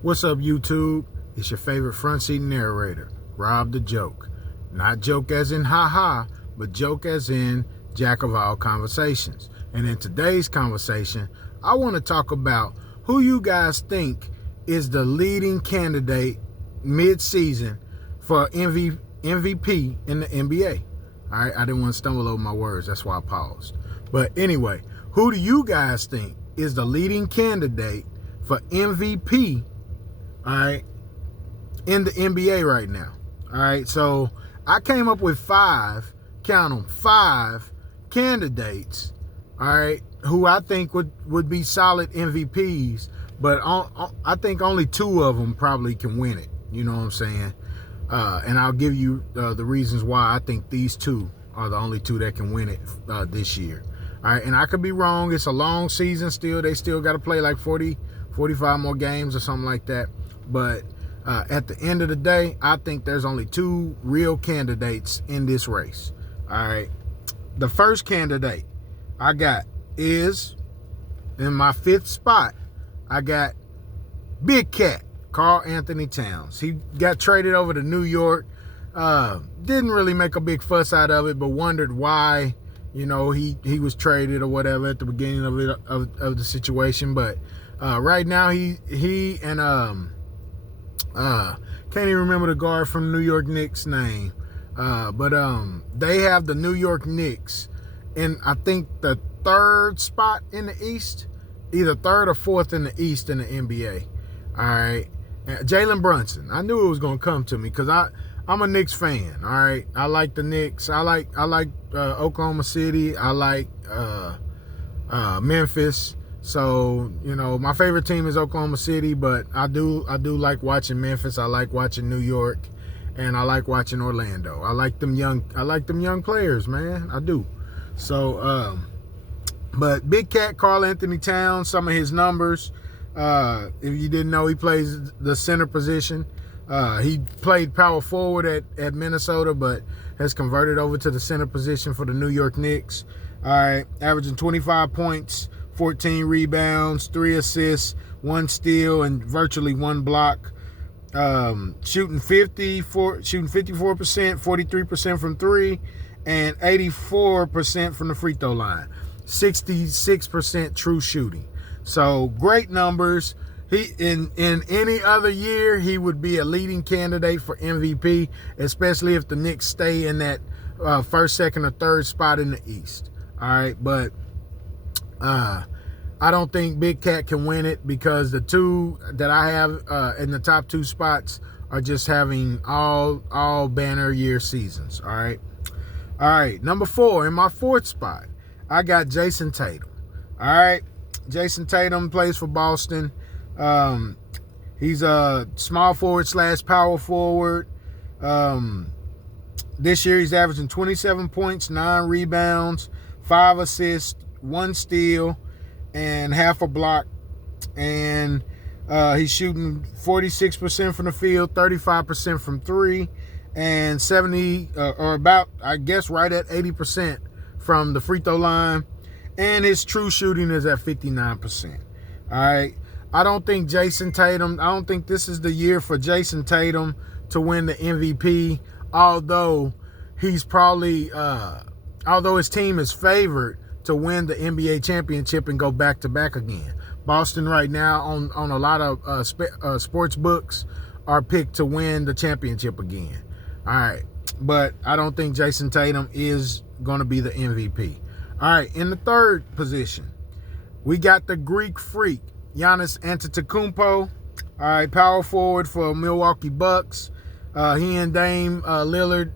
What's up, YouTube? It's your favorite front seat narrator, Rob the Joke. Not joke as in haha, but joke as in jack of all conversations. And in today's conversation, I want to talk about who you guys think is the leading candidate mid-season for MVP in the NBA. All right, I didn't want to stumble over my words. That's why I paused. But anyway, who do you guys think is the leading candidate for MVP, all right, in the NBA right now? All right, so I came up with five candidates, all right, who I think would be solid MVPs, but I think only two of them probably can win it. You know what I'm saying? And I'll give you the reasons why I think these two are the only two that can win it this year. All right, and I could be wrong. It's a long season still. They still got to play like 45 more games or something like that. But at the end of the day, I think there's only two real candidates in this race. All right, the first candidate I got is, in my fifth spot, I got Big Cat, Karl Anthony Towns. He got traded over to New York. Didn't really make a big fuss out of it, but wondered why, you know, he was traded or whatever at the beginning of the situation. But right now he and can't even remember the guard from New York Knicks name. But they have the New York Knicks in, I think, the third spot in the East, either third or fourth in the East in the NBA. All right. Jalen Brunson. I knew it was gonna come to me because I'm a Knicks fan. All right, I like the Knicks. I like Oklahoma City. I like Memphis. So, you know, my favorite team is Oklahoma City, but I do like watching Memphis. I like watching New York, and I like watching Orlando. I like them young players, man. I do. So, but Big Cat, Karl Anthony Towns, some of his numbers. If you didn't know, he plays the center position. He played power forward at Minnesota, but has converted over to the center position for the New York Knicks. All right, averaging 25 points, 14 rebounds, 3 assists, 1 steal, and virtually 1 block. Shooting 54%, 43% from 3, and 84% from the free throw line. 66% true shooting. So great numbers. He in any other year, he would be a leading candidate for MVP, especially if the Knicks stay in that first, second, or third spot in the East. All right, but I don't think Big Cat can win it because the two that I have in the top 2 spots are just having all banner year seasons. All right. Number 4, in my 4th spot, I got Jason Tatum. All right. Jason Tatum plays for Boston. He's a small forward / power forward. This year he's averaging 27 points, 9 rebounds, 5 assists, 1 steal, and half a block. And he's shooting 46% from the field, 35% from 3, and 70 or about, I guess, right at 80% from the free throw line. And his true shooting is at 59%. All right. I don't think this is the year for Jason Tatum to win the MVP, although he's probably, although his team is favored to win the NBA championship and go back-to-back again. Boston right now on a lot of sports books are picked to win the championship again. All right. But I don't think Jason Tatum is going to be the MVP. All right, in the 3rd position, we got the Greek Freak, Giannis Antetokounmpo. All right, power forward for Milwaukee Bucks. He and Dame Lillard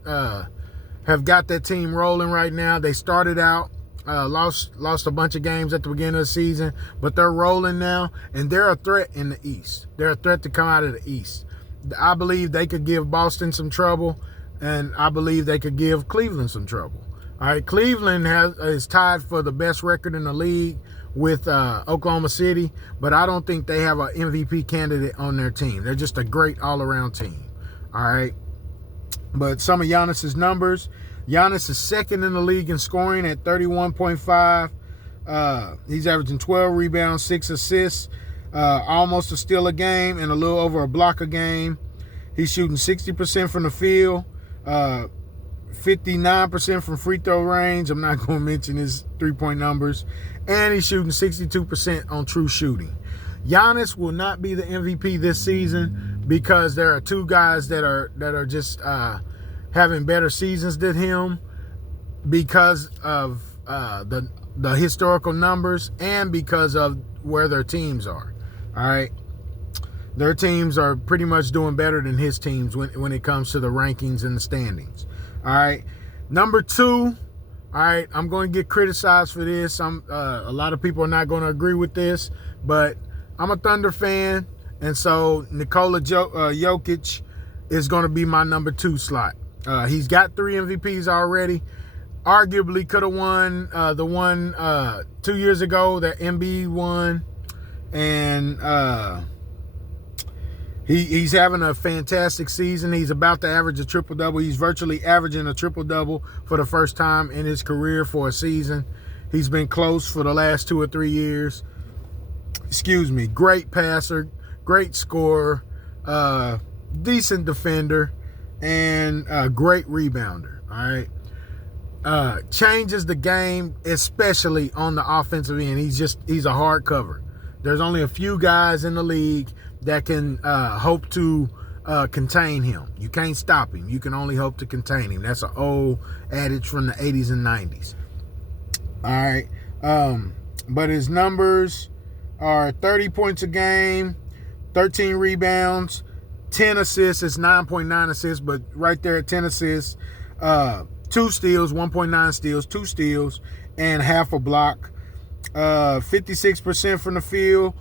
have got that team rolling right now. They started out, lost a bunch of games at the beginning of the season, but they're rolling now, and they're a threat in the East. They're a threat to come out of the East. I believe they could give Boston some trouble, and I believe they could give Cleveland some trouble. All right, Cleveland is tied for the best record in the league with Oklahoma City, but I don't think they have an MVP candidate on their team. They're just a great all-around team. All right, but some of Giannis's numbers. Giannis is 2nd in the league in scoring at 31.5. He's averaging 12 rebounds, 6 assists. almost a steal a game and a little over a block a game. He's shooting 60% from the field, 59% from free throw range. I'm not going to mention his three-point numbers. And he's shooting 62% on true shooting. Giannis will not be the MVP this season because there are two guys that are just having better seasons than him because of the historical numbers and because of where their teams are. All right. Their teams are pretty much doing better than his teams when it comes to the rankings and the standings. All right. Number 2. All right. I'm going to get criticized for this. A lot of people are not going to agree with this, but I'm a Thunder fan, and so Nikola Jokic is going to be my number 2 slot. He's got 3 MVPs already. Arguably could have won the one 2 years ago that Embiid won, and he's having a fantastic season. He's about to average a triple-double. He's virtually averaging a triple-double for the first time in his career for a season. He's been close for the last 2 or 3 years. Great passer, great scorer, decent defender, and a great rebounder. All right. Changes the game, especially on the offensive end. He's a hard cover. There's only a few guys in the league that can hope to contain him. You can't stop him. You can only hope to contain him. That's an old adage from the 80s and 90s. All right. But his numbers are 30 points a game, 13 rebounds, 10 assists. It's 9.9 assists, but right there at 10 assists, 2 steals, 1.9 steals, 2 steals, and half a block. 56% from the field,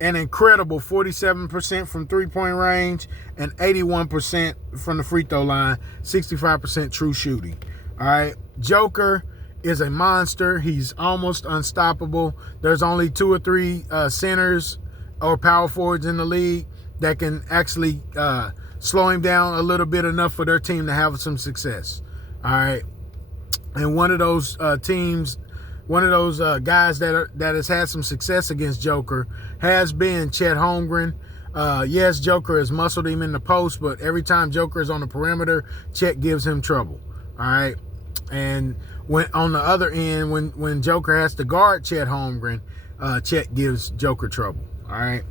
an incredible 47% from three-point range, and 81% from the free throw line, 65% true shooting. All right, Joker is a monster. He's almost unstoppable. There's only 2 or 3 centers or power forwards in the league that can actually slow him down a little bit enough for their team to have some success. All right. And one of those guys that has had some success against Joker has been Chet Holmgren. Yes, Joker has muscled him in the post, but every time Joker is on the perimeter, Chet gives him trouble. All right. And when on the other end, when Joker has to guard Chet Holmgren, Chet gives Joker trouble. All right.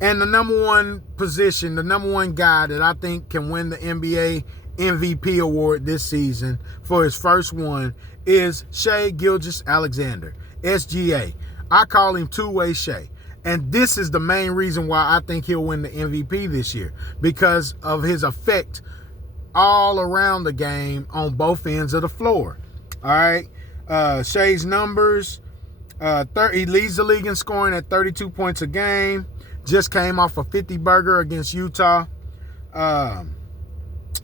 And the number 1 position, the number 1 guy that I think can win the NBA MVP award this season for his first one is Shai Gilgeous-Alexander, SGA. I call him two-way Shai. And this is the main reason why I think he'll win the MVP this year, because of his effect all around the game on both ends of the floor. All right. Shai's numbers, he leads the league in scoring at 32 points a game. Just came off a 50-burger against Utah.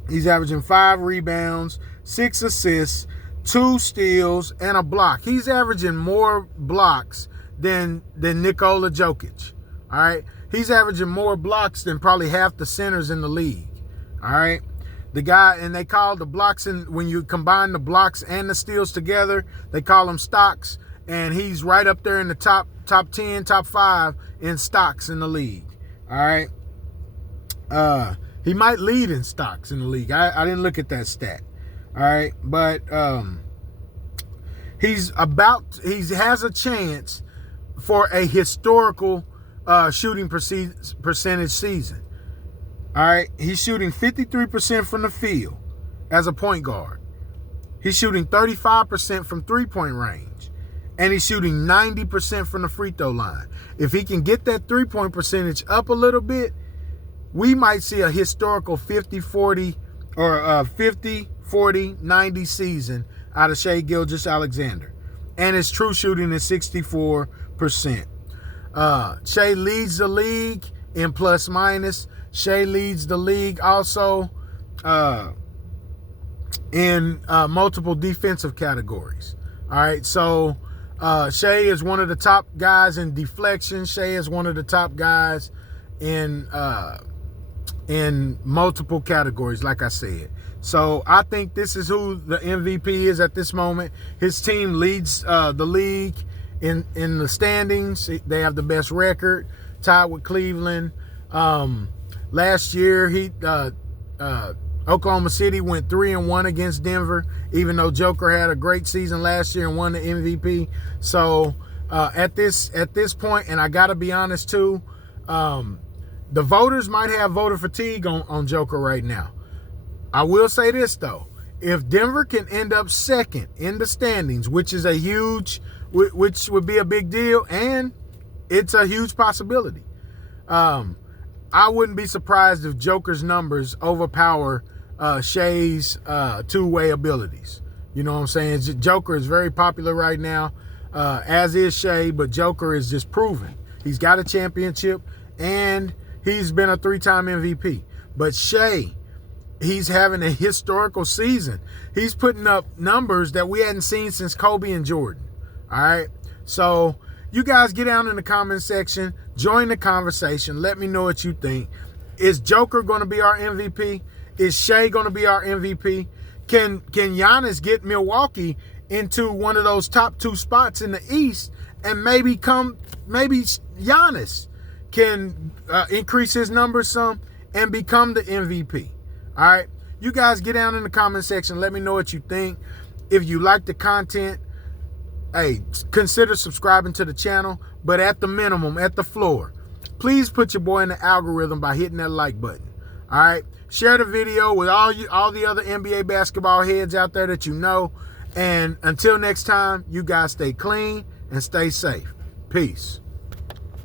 He's averaging 5 rebounds, 6 assists, 2 steals, and a block. He's averaging more blocks than Nikola Jokic. All right. He's averaging more blocks than probably half the centers in the league. All right. The guy, and they call the blocks, when you combine the blocks and the steals together, they call them stocks. And he's right up there in the top 10, top 5 in stocks in the league. All right. He might lead in stocks in the league. I didn't look at that stat. All right. But he has a chance for a historical shooting percentage season. All right. He's shooting 53% from the field as a point guard. He's shooting 35% from three-point range. And he's shooting 90% from the free throw line. If he can get that three-point percentage up a little bit, we might see a historical 50-40 or a 50-40-90 season out of Shai Gilgeous-Alexander. And his true shooting is 64%. Shai leads the league in plus minus. Shai leads the league also in multiple defensive categories. All right, so Shai is one of the top guys in deflection. Shai is one of the top guys in multiple categories, like I said. So I think this is who the MVP is at this moment. His team leads the league in the standings. They have the best record. tied with Cleveland. Last year, Oklahoma City went 3-1 against Denver, even though Joker had a great season last year and won the MVP. So at this point, and I got to be honest too, the voters might have voter fatigue on Joker right now. I will say this though. If Denver can end up second in the standings, which would be a big deal, and it's a huge possibility, I wouldn't be surprised if Joker's numbers overpower Shea's two-way abilities. You know what I'm saying? Joker is very popular right now, as is Shea, but Joker is just proven. He's got a championship, and he's been a 3-time MVP. But Shea, he's having a historical season. He's putting up numbers that we hadn't seen since Kobe and Jordan. All right? So you guys get down in the comment section. Join the conversation. Let me know what you think. Is Joker going to be our MVP? Is Shea going to be our MVP? Can Giannis get Milwaukee into one of those top 2 spots in the East, and maybe Giannis can increase his numbers some and become the MVP? All right, you guys get down in the comment section. Let me know what you think. If you like the content, hey, consider subscribing to the channel. But at the minimum, at the floor, please put your boy in the algorithm by hitting that like button. All right, share the video with all the other NBA basketball heads out there that you know. And until next time, you guys stay clean and stay safe. Peace.